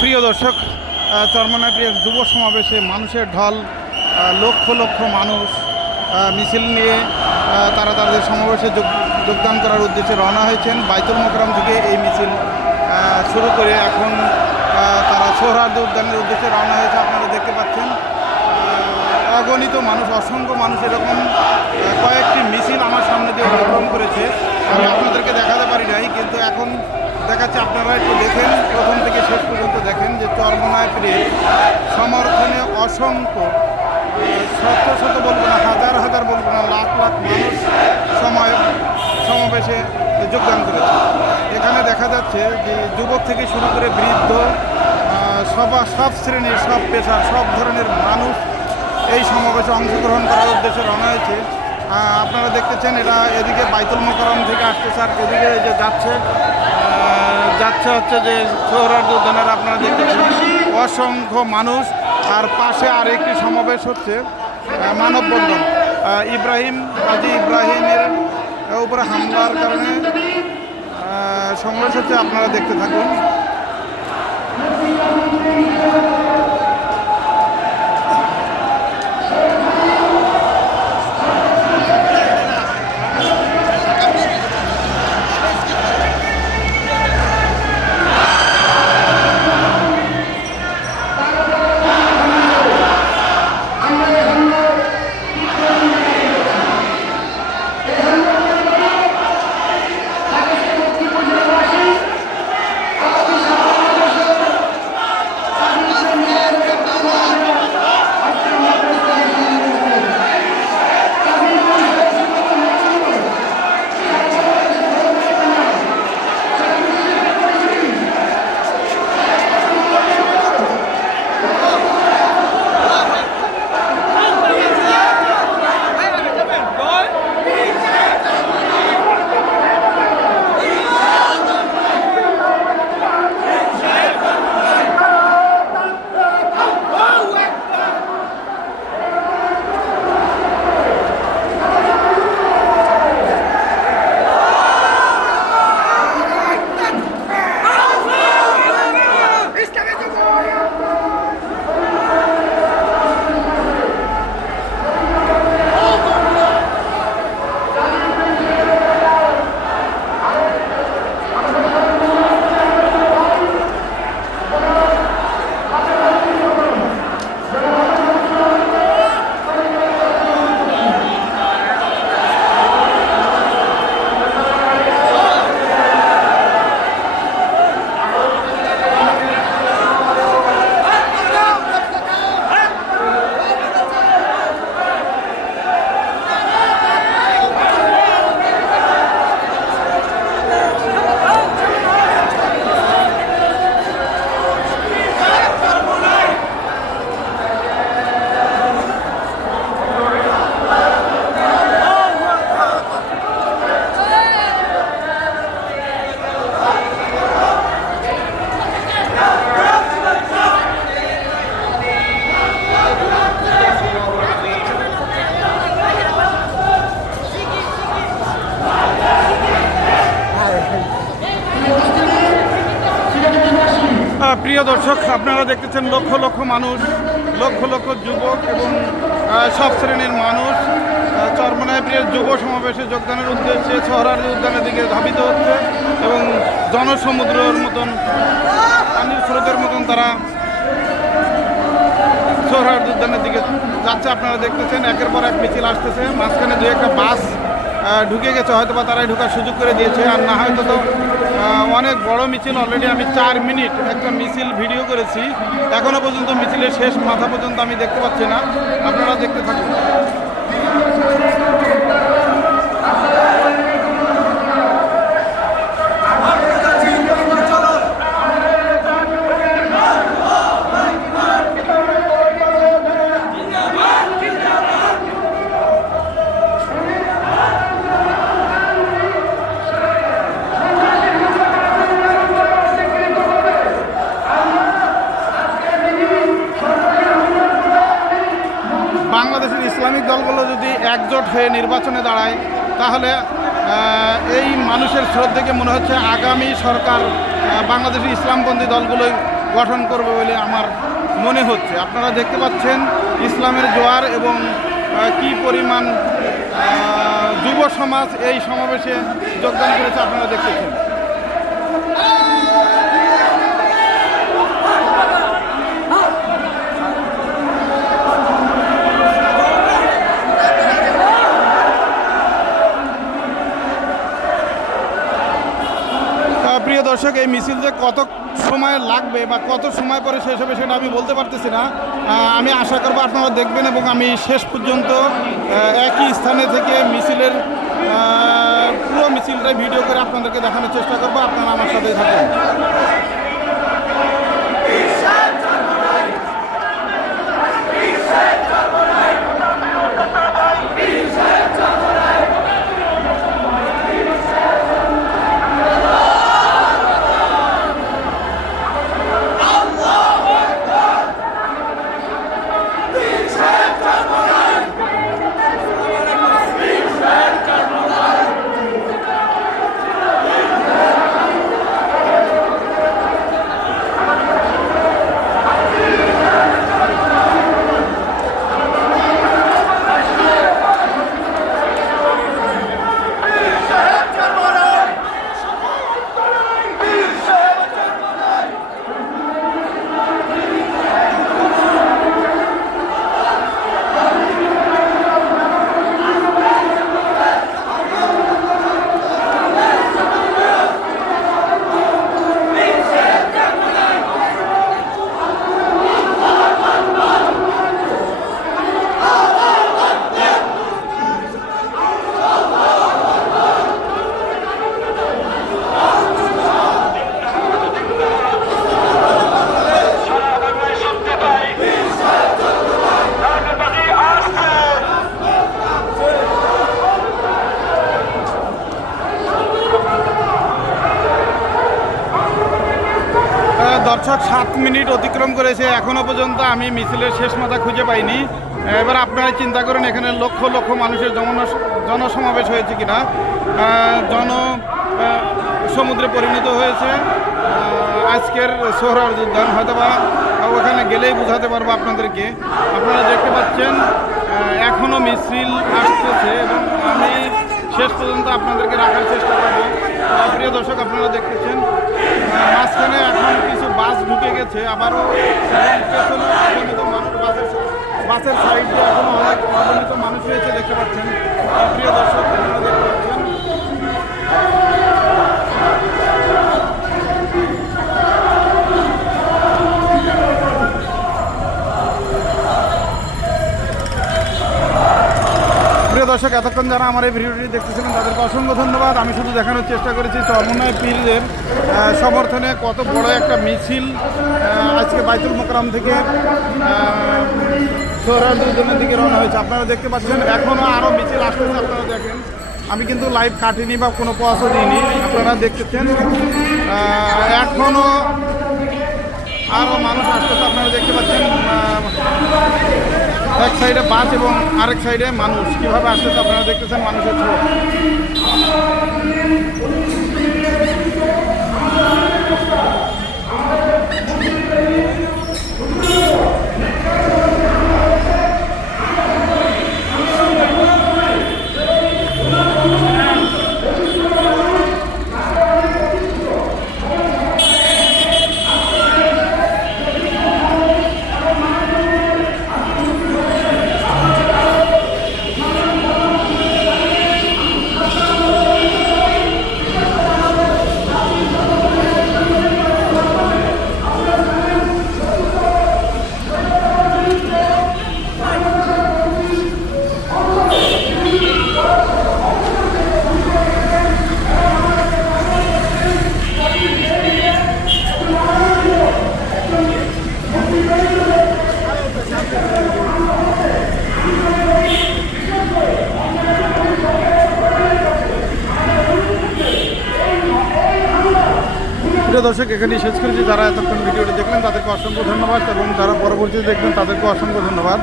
প্রিয় দর্শক প্রিয় যুব সমাবেশে মানুষের ঢল লক্ষ লক্ষ মানুষ মিছিল নিয়ে তারা তাদের সমাবেশে যোগ- যোগদান করার উদ্দেশ্যে রওনা হয়েছেন। বাইতুল মোকরাম থেকে এই মিছিল শুরু করে এখন তারা সোহরার্দ উদ্যানের উদ্দেশ্যে রওনা হয়েছে। আপনারা দেখতে পাচ্ছেন অগণিত মানুষ, অসংখ্য মানুষ এরকম কয়েকটি মিছিল আমার সামনে দিয়ে অতিক্রম করেছে। আমি আপনাদেরকে দেখাতে পারি নাই, কিন্তু এখন দেখাচ্ছে, আপনারা একটু দেখেন, প্রথম থেকে শেষ পর্যন্ত দেখেন যে চরমনায় প্রিয় সমর্থনে অসংখ্য শত শত বলব না, হাজার হাজার বলব না, লাখ লাখ মানুষ সময়, সমাবেশে যোগদান করেছে। এখানে দেখা যাচ্ছে যে যুবক থেকে শুরু করে বৃদ্ধ সবা, সব শ্রেণির, সব পেশার, সব ধরনের মানুষ এই সমাবেশে অংশগ্রহণ করার উদ্দেশ্যে রওনা হয়েছে। আপনারা দেখতেছেন এরা এদিকে বাইতুল মোকরম থেকে আসতেছে আর এদিকে যে যাচ্ছে। যাচ্ছে হচ্ছে যে সৌরার যোজনার আপনারা দেখতেছেন। অসংখ্য মানুষ আর পাশে আর একটি সমাবেশ হচ্ছে মানববন্ধন। ইব্রাহিম কাজী ইব্রাহিমের উপরে হামলার কারণে সমাবেশ হচ্ছে, আপনারা দেখতে থাকুন। প্রিয় দর্শক আপনারা দেখতেছেন লক্ষ লক্ষ মানুষ লক্ষ লক্ষ যুবক এবং সব শ্রেণির মানুষ আহ, চরমনায় প্রিয় যুব সমাবেশে যোগদানের উদ্দেশ্যে শহরার উদ্যানের দিকে ধাবিত হচ্ছে এবং জনসমুদ্রের মতন পানির স্রোতের মতন তারা সোহরার উদ্যানের দিকে যাচ্ছে। আপনারা দেখতেছেন একের পর এক মিছিল আসতেছে। মাঝখানে দু একটা বাস ঢুকে গেছে হয়তো বা তারাই ঢুকার সুযোগ করে দিয়েছে। আর না হয়তো তো অনেক বড় মিছিল অলরেডি আমি চার মিনিট একটা মিছিল ভিডিও করেছি। এখনও পর্যন্ত মিছিলের শেষ মাথা পর্যন্ত আমি দেখতে পাচ্ছি না। আপনারা দেখতে থাকুন। হয়ে নির্বাচনে দাঁড়ায়, তাহলে এই মানুষের স্রোত দেখে মনে হচ্ছে আগামী সরকার বাংলাদেশের ইসলামপন্থী দলগুলোই গঠন করবে বলে আমার মনে হচ্ছে। আপনারা দেখতে পাচ্ছেন ইসলামের জোয়ার এবং কি পরিমাণ যুব সমাজ এই সমাবেশে যোগদান করেছে, আপনারা দেখতেছেন আহ, প্রিয় দর্শক, এই মিছিল যে কত সময় লাগবে বা কত সময় পরে শেষ হবে সেটা আমি বলতে পারতেছি না। আমি আশা করব আপনারা দেখবেন এবং আমি শেষ পর্যন্ত একই স্থানে থেকে মিছিলের পুরো মিছিলটাই ভিডিও করে আপনাদেরকে দেখানোর চেষ্টা করব। আপনারা আমার সাথে থাকুন। সাত মিনিট অতিক্রম করেছে, এখনও পর্যন্ত আমি মিছিলের শেষ মাথা খুঁজে পাইনি। এবার আপনারা চিন্তা করেন, এখানে লক্ষ লক্ষ মানুষের জন- জনসমাবেশ হয়েছে কিনা। জন সমুদ্রে পরিণত হয়েছে। আজকের সোহরার উদ্যান হয়তো বা ওখানে গেলেই বোঝাতে পারব আপনাদেরকে। আপনারা দেখতে পাচ্ছেন এখনও মিছিল আসতেছে এবং আমি শেষ পর্যন্ত আপনাদেরকে রাখার চেষ্টা করব। প্রিয় দর্শক, আপনারা দেখতেছেন আহ, মাঝখানে এখন কিছু বাস গেছে আবারও মানুষ, বাসের বাসের সাইড দিয়ে এখনও অনেক অবনীত মানুষ রয়েছে, দেখতে পাচ্ছেন। প্রিয় দর্শক দর্শক, এতক্ষণ যারা আমার এই ভিডিওটি দেখতেছিলেন, তাদেরকে অসংখ্য ধন্যবাদ। আমি শুধু দেখানোর চেষ্টা করেছি চরমনায় পীরদের সমর্থনে কত বড় একটা মিছিল আজকে বাইতুল মোকরাম থেকে সোহরাজুদ্দিনের দিকে রওনা হয়েছে। আপনারা দেখতে পাচ্ছেন এখনও আরও মিছিল আসতেছে, আপনারা দেখেন। আমি কিন্তু লাইভ কাটিনি বা কোনো পয়সা দিইনি, আপনারা দেখতেছেন। এখনও আরও মানুষ আসতেছে, আপনারা দেখতে পাচ্ছেন এক সাইডে বাস এবং আরেক সাইডে মানুষ। কীভাবে আসতেছে আপনারা দেখতেছেন মানুষের স্রোত দর্শক, এখানেই শেষ করেছি। যারা এতক্ষণ ভিডিওটি দেখলেন, তাদেরকে অসংখ্য ধন্যবাদ এবং যারা পরবর্তীতে দেখবেন তাদেরকে অসংখ্য ধন্যবাদ।